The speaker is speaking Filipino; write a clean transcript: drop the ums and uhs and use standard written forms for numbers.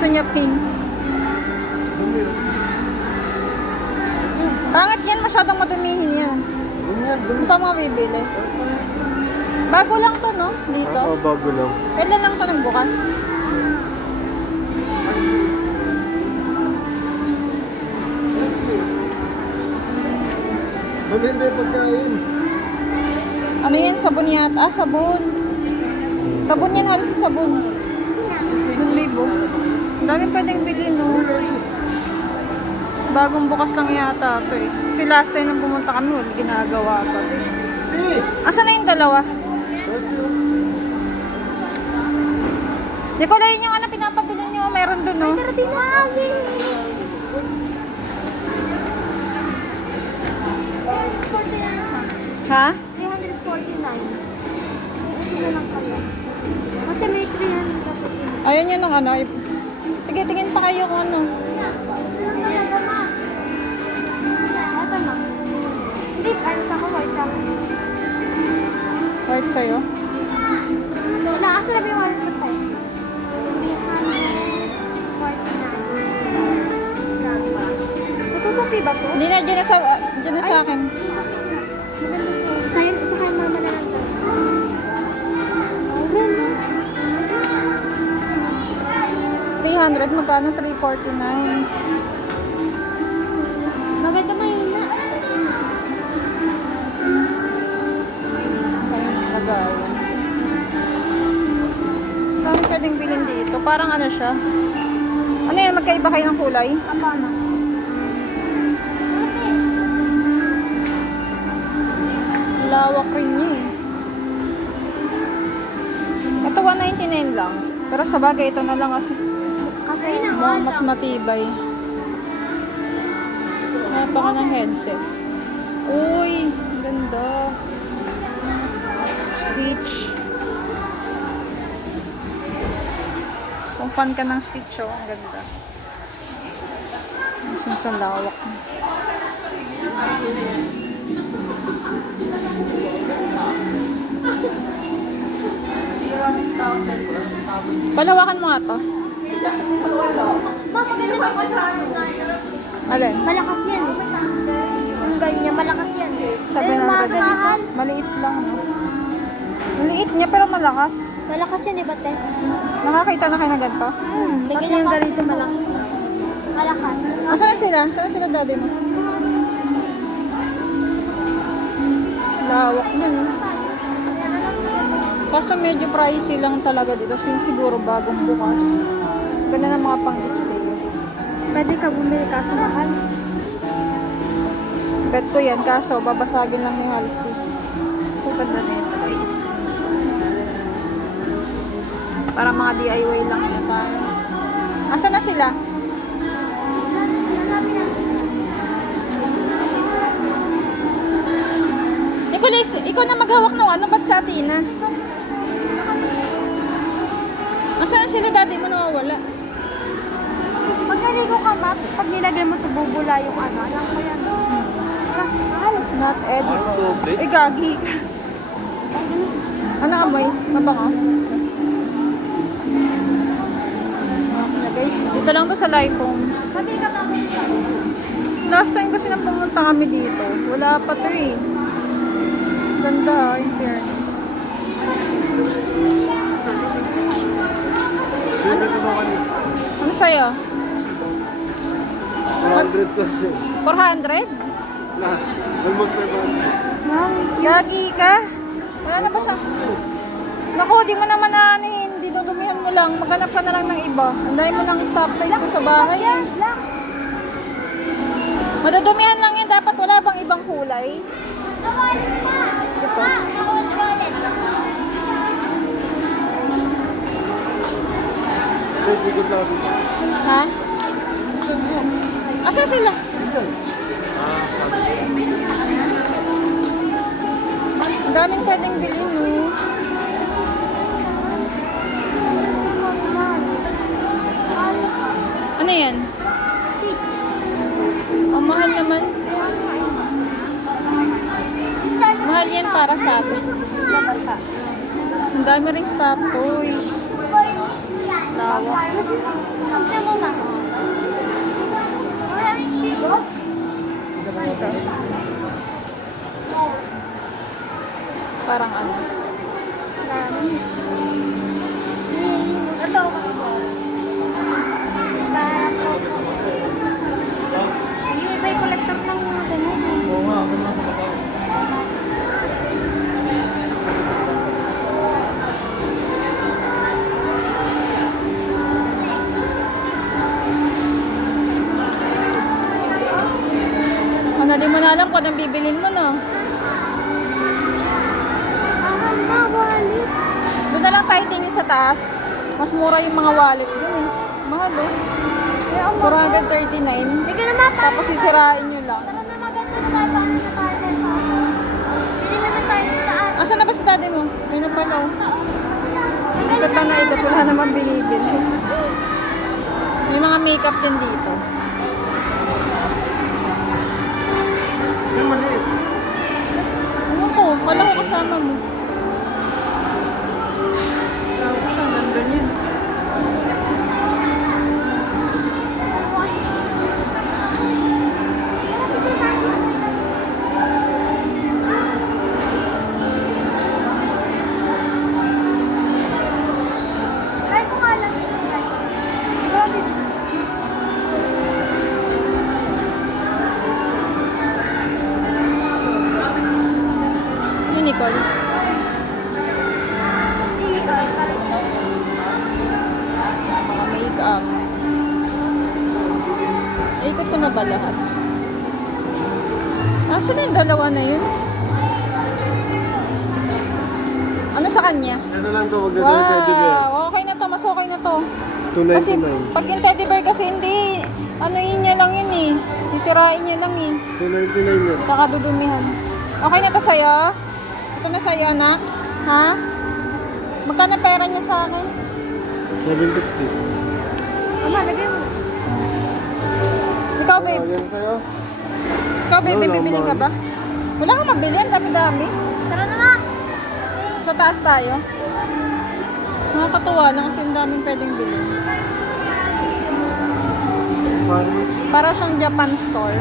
Gusto niya pink. Pangit yan, masyadong madumihin yan. Ano pa mga bibili? Bago lang to, no? Dito. Oo, bago lang. Kailan lang to nagbukas? Maganda yung pagkain. Ano yan? Sabon yata? Ah, sabon. Sabon yan, halos sa sabon. 1,000. Ang daming pwedeng bilhin, no? Bagong bukas lang yata ito eh. Kasi last time nang pumunta kami, wala ginagawa pa. Asan na yung dalawa? Nicola, yun yung ano pinapabili nyo. Meron dun, no? Ha? 349. Ano lang kaya? Kasi may 300. Ayun yun ng ano. Sige, tingin pa kayo kung ano. Ito na. Hindi, ano sa ko, white ako. White sa'yo. Inaasa na ba yung wallet ko tayo? 349. Tututupi ba to? Hindi na, dyan na sa akin. Sa'yo, sa kay mama na lang to. Oh, ganda. 300, magkano? 349. Maganda mahina. Ayun ang lagayan. Dami pwedeng bilhin dito. Parang ano siya. Ano yan? Magkaiba kayo ng kulay? Kapana. Lawak rin niya eh. Ito 199 lang. Pero sa bagay ito na lang kasi Kasi mas matibay. Napaka ng headset. Uy, ang ganda. Stitch. Kung fan ka ng Stitch, oh, ang ganda. Mas sa lawak. Palawakan mo nga to. mas maganda na ko sa ano. Alin? Malakas yan eh. Yung ganyan, malakas yan eh. 700 mahal. Maliit lang. No? Maliit niya pero malakas. Malakas yan eh, bate. Nakakita na kayo na ganito? Ba't yung ganito malakas? Malakas. Asan na sila? Saan na sila daddy mo? Lawak na no? Kaso medyo pricey lang talaga dito. Siguro bagong bukas. Ganda ng mga pang-display. Pwede ka bumili kaso mahal. Bet ko yan. Kaso babasagin lang ni Halsey. Ito ganda na ito guys. Para mga DIY lang na tayo. Asan na sila? Nicolas, ikaw na maghawak ng ano? Ba't sa atin na? Asan sila daddy mo nawawala? Pag naligo ka, Matt, pag nilagay mo ito, bubula yung ano. Alam ko yan. Not edible. Eh, gagi. Ano amoy? Mabango? Okay guys, dito lang to sa Life Homes. Sabi ka ba? Last time kasi nang pumunta kami dito, wala pa to eh. Ganda, in fairness. Ano sa'yo? 100 plus yun. 400? Plus. Almost 500. Gagi ka? Wala na ba siya? Naku, di mo naman anahin. Di dudumihan mo lang. Maghanap ka na lang ng iba. Andahin mo lang stop toys ko sa bahay. Eh. Madadumihan lang yan. Dapat wala bang ibang kulay? Ito. Ikot lang ako. Ha? Asa sila? Ang daming pwedeng bilhin, no? Ano yan? Ang mahal naman. Mahal yan para sa atin. Ang dami ring stop toys. Lawak. Tignan mo na. Maraming dito. Ito. Parang ano. Ito. May collector ng mga ganun. Oo nga, ako na sa Ano, di mo na alam kung anong bibilin mo, no? Mahal na, wallet. Doon na lang tayo tingin sa taas. Mas mura yung mga wallet dun, eh. Mahal, oh. 439. Hindi ka na mapa. Tapos sisirain nyo lang. Tara na maganda na tayo. Paano na tayo? Hindi naman tayo sa taas. Asan na ba si daddy mo? Ayun na pala, oh. Ikot pa na ikot. Wala naman binibili. May mga makeup din dito. Yung maliit. Ano ko? Kala ko kasama mo. Tapos siya, nandun yun. Try ko nga lang. Yun, Nicole. Mga makeup. Ikot ko na ba lahat? Asan na yung dalawa na yun? Ano sa kanya? Ano lang to, wag na tayo teddy bear. Wow, okay na to, mas okay na to. 299. Kasi pag yung teddy bear kasi hindi, ano yun niya lang yun eh. Sisirain niya lang eh. 299 yun. Kakadudumihan. Okay na to sa'yo? Ito na sa'yo, anak? Ha? Magkano pera niya sa akin? 750. Mama, lagay mo. Ikaw, Oh, babe. yan sa'yo. Ikaw, babe, Wala bibili ka ba? Wala kang mabili, ang dami-dami. Tara na nga. Sa taas tayo. Nakakatuwa lang kasi ang daming pwedeng bilhin. Parang Para siyang Japan store.